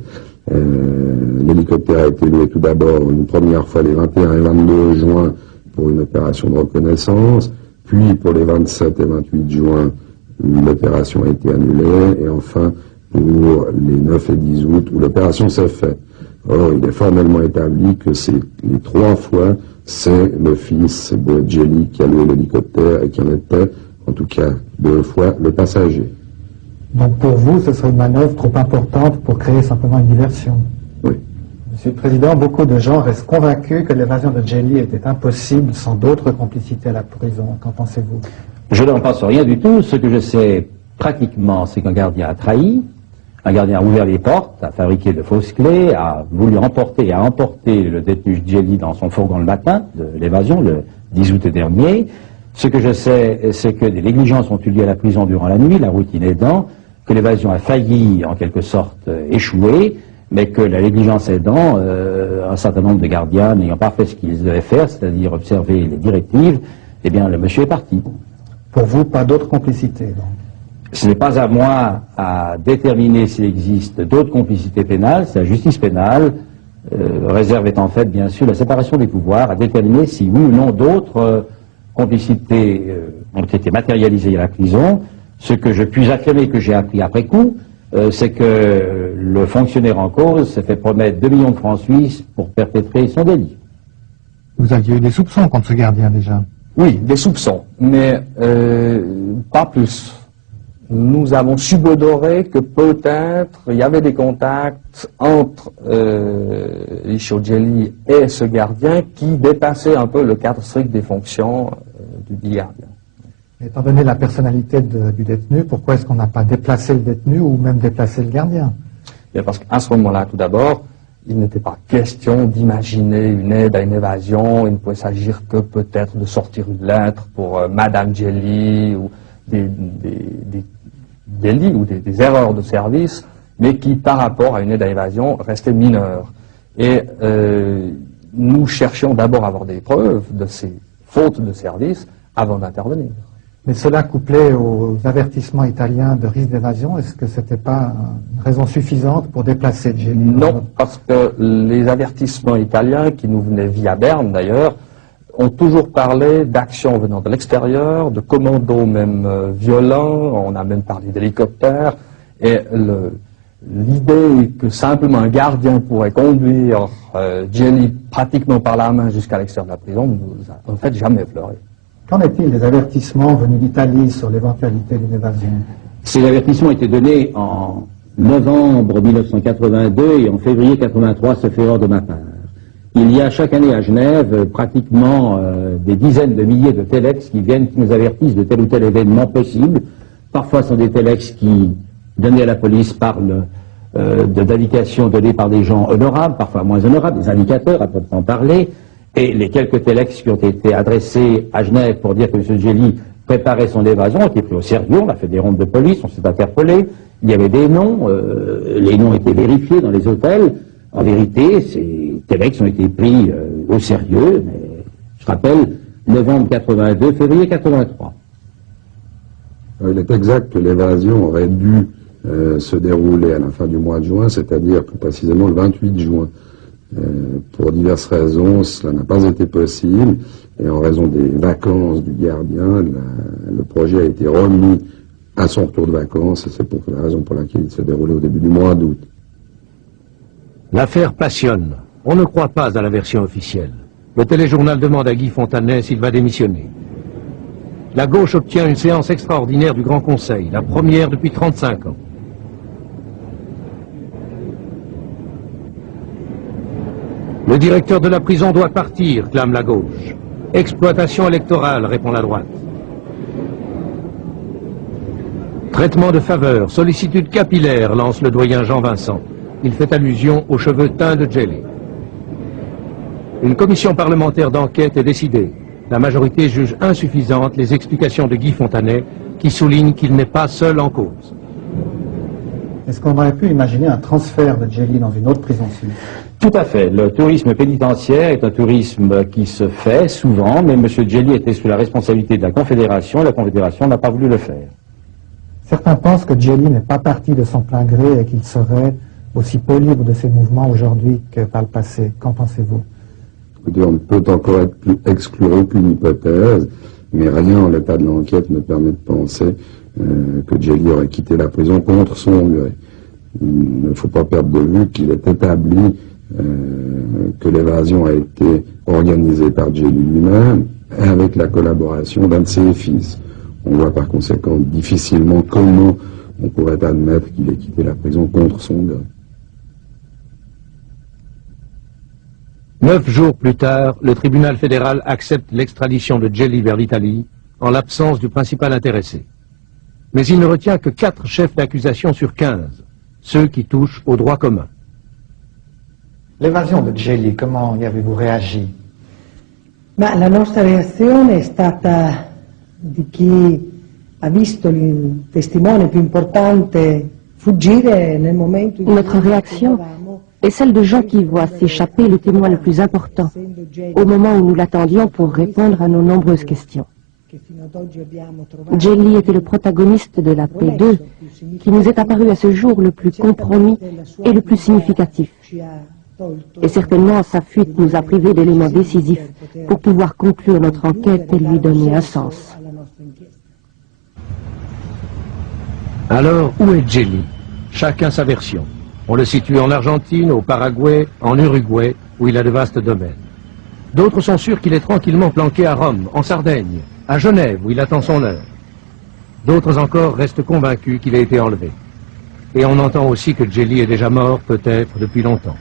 L'hélicoptère a été loué tout d'abord une première fois les 21 et 22 juin pour une opération de reconnaissance, puis pour les 27 et 28 juin, l'opération a été annulée, et enfin, pour les 9 et 10 août où l'opération s'est faite. Or, il est formellement établi que les 3 fois, c'est le fils Boedjeli qui a loué l'hélicoptère et qui en était, en tout cas 2 fois, le passager. Donc pour vous, ce serait une manœuvre trop importante pour créer simplement une diversion. Oui. Monsieur le Président, beaucoup de gens restent convaincus que l'évasion de Djeli était impossible sans d'autres complicités à la prison. Qu'en pensez-vous? Je n'en pense rien du tout. Ce que je sais pratiquement, c'est qu'un gardien a trahi, un gardien a ouvert les portes, a fabriqué de fausses clés, a voulu emporter le détenu Djeli dans son fourgon le matin de l'évasion, le 10 août dernier. Ce que je sais, c'est que des négligences ont eu lieu à la prison durant la nuit, la routine aidant, que l'évasion a failli, en quelque sorte, échouer, mais que la négligence aidant, un certain nombre de gardiens n'ayant pas fait ce qu'ils devaient faire, c'est-à-dire observer les directives, eh bien, le monsieur est parti. Pour vous, pas d'autres complicités, donc? Ce n'est pas à moi à déterminer s'il existe d'autres complicités pénales, c'est la justice pénale, réserve étant faite, bien sûr, la séparation des pouvoirs, à déterminer si oui ou non d'autres complicités ont été matérialisées à la prison. Ce que je puis affirmer, que j'ai appris après coup, c'est que le fonctionnaire en cause s'est fait promettre 2 millions de francs suisses pour perpétrer son délit. Vous aviez eu des soupçons contre ce gardien déjà? Oui, des soupçons, mais pas plus. Nous avons subodoré que peut-être il y avait des contacts entre Licio Djeli et ce gardien qui dépassaient un peu le cadre strict des fonctions du gardien. Étant donné la personnalité du détenu, pourquoi est-ce qu'on n'a pas déplacé le détenu ou même déplacé le gardien? Bien parce qu'à ce moment-là, tout d'abord, il n'était pas question d'imaginer une aide à une évasion. Il ne pouvait s'agir que peut-être de sortir une lettre pour Madame Djeli ou des délits ou des erreurs de service, mais qui, par rapport à une aide à l'évasion, restaient mineures. Et nous cherchions d'abord à avoir des preuves de ces fautes de service avant d'intervenir. Mais cela couplé aux avertissements italiens de risque d'évasion, est-ce que ce n'était pas une raison suffisante pour déplacer Djeli? Non, parce que les avertissements italiens, qui nous venaient via Berne d'ailleurs, ont toujours parlé d'actions venant de l'extérieur, de commandos même violents, on a même parlé d'hélicoptères, et l'idée que simplement un gardien pourrait conduire Djeli pratiquement par la main jusqu'à l'extérieur de la prison, nous a en fait jamais effleuré. Qu'en est-il des avertissements venus d'Italie sur l'éventualité d'une évasion? Ces avertissements étaient donnés en novembre 1982 et en février 1983, sauf erreur de ma part. Il y a chaque année à Genève pratiquement des dizaines de milliers de telex qui viennent, qui nous avertissent de tel ou tel événement possible. Parfois ce sont des telex qui, donnés à la police, parlent d'indications données par des gens honorables, parfois moins honorables, des indicateurs à proprement parler. Et les quelques telex qui ont été adressés à Genève pour dire que M. Djeli préparait son évasion ont été pris au sérieux. On a fait des rondes de police, on s'est interpellé. Il y avait des noms, les noms étaient vérifiés dans les hôtels. En vérité, ces telex ont été pris au sérieux, mais je rappelle, novembre 82, février 83. Il est exact que l'évasion aurait dû se dérouler à la fin du mois de juin, c'est-à-dire plus précisément le 28 juin. Pour diverses raisons, cela n'a pas été possible, et en raison des vacances du gardien, le projet a été remis à son retour de vacances, et c'est la raison pour laquelle il s'est déroulé au début du mois d'août. L'affaire passionne. On ne croit pas à la version officielle. Le téléjournal demande à Guy Fontanet s'il va démissionner. La gauche obtient une séance extraordinaire du Grand Conseil, la première depuis 35 ans. Le directeur de la prison doit partir, clame la gauche. Exploitation électorale, répond la droite. Traitement de faveur, sollicitude capillaire, lance le doyen Jean Vincent. Il fait allusion aux cheveux teints de Djeli. Une commission parlementaire d'enquête est décidée. La majorité juge insuffisantes les explications de Guy Fontanet, qui souligne qu'il n'est pas seul en cause. Est-ce qu'on aurait pu imaginer un transfert de Djeli dans une autre prison suisse? Tout à fait. Le tourisme pénitentiaire est un tourisme qui se fait souvent, mais M. Djeli était sous la responsabilité de la Confédération, et la Confédération n'a pas voulu le faire. Certains pensent que Djeli n'est pas parti de son plein gré et qu'il serait aussi peu libre de ses mouvements aujourd'hui que par le passé. Qu'en pensez-vous? Écoutez, on ne peut encore exclure aucune hypothèse, mais rien en l'état de l'enquête ne permet de penser que Djeli aurait quitté la prison contre son gré. Il ne faut pas perdre de vue qu'il est établi que l'évasion a été organisée par Djeli lui-même avec la collaboration d'un de ses fils. On voit par conséquent difficilement comment on pourrait admettre qu'il ait quitté la prison contre son gré. 9 jours plus tard, le tribunal fédéral accepte l'extradition de Djeli vers l'Italie en l'absence du principal intéressé. Mais il ne retient que 4 chefs d'accusation sur 15, ceux qui touchent au droit commun. L'évasion de Djeli, comment y avez-vous réagi? Ma la nostra reazione è stata di chi ha visto il testimone più importante fuggire nel momento in cui Notre réaction est celle de gens qui voient s'échapper le témoin le plus important, au moment où nous l'attendions pour répondre à nos nombreuses questions. Djeli était le protagoniste de la P2, qui nous est apparu à ce jour le plus compromis et le plus significatif. Et certainement, sa fuite nous a privés d'éléments décisifs pour pouvoir conclure notre enquête et lui donner un sens. Alors, où est Djeli? Chacun sa version. On le situe en Argentine, au Paraguay, en Uruguay, où il a de vastes domaines. D'autres sont sûrs qu'il est tranquillement planqué à Rome, en Sardaigne, à Genève, où il attend son heure. D'autres encore restent convaincus qu'il a été enlevé. Et on entend aussi que Djeli est déjà mort, peut-être, depuis longtemps.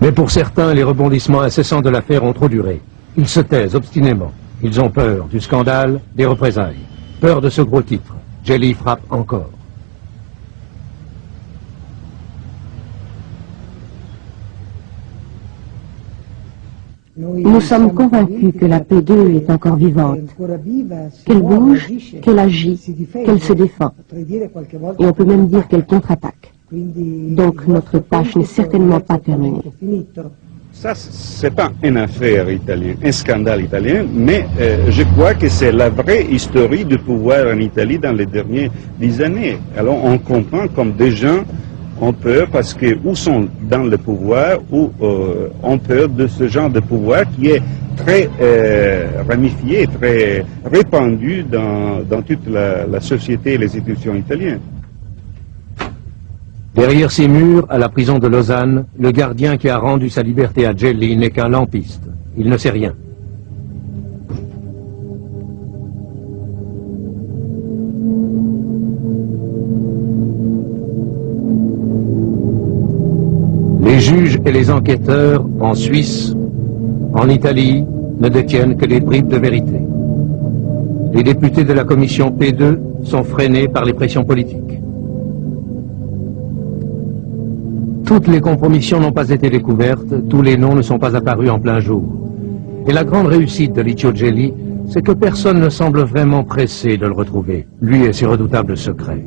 Mais pour certains, les rebondissements incessants de l'affaire ont trop duré. Ils se taisent obstinément. Ils ont peur du scandale, des représailles. Peur de ce gros titre. Djeli frappe encore. Nous sommes convaincus que la P2 est encore vivante, qu'elle bouge, qu'elle agit, qu'elle se défend. Et on peut même dire qu'elle contre-attaque. Donc notre tâche n'est certainement pas terminée. Ça, c'est pas une affaire italienne, un scandale italien, mais je crois que c'est la vraie histoire du pouvoir en Italie dans les dernières 10 années. Alors on comprend comme des gens ont peur parce que ou sont dans le pouvoir ou ont peur de ce genre de pouvoir qui est très ramifié, très répandu dans toute la société et les institutions italiennes. Derrière ces murs, à la prison de Lausanne, le gardien qui a rendu sa liberté à Djeli n'est qu'un lampiste. Il ne sait rien. Les juges et les enquêteurs, en Suisse, en Italie, ne détiennent que des bribes de vérité. Les députés de la commission P2 sont freinés par les pressions politiques. Toutes les compromissions n'ont pas été découvertes, tous les noms ne sont pas apparus en plein jour. Et la grande réussite de Licio Djeli, c'est que personne ne semble vraiment pressé de le retrouver, lui et ses redoutables secrets.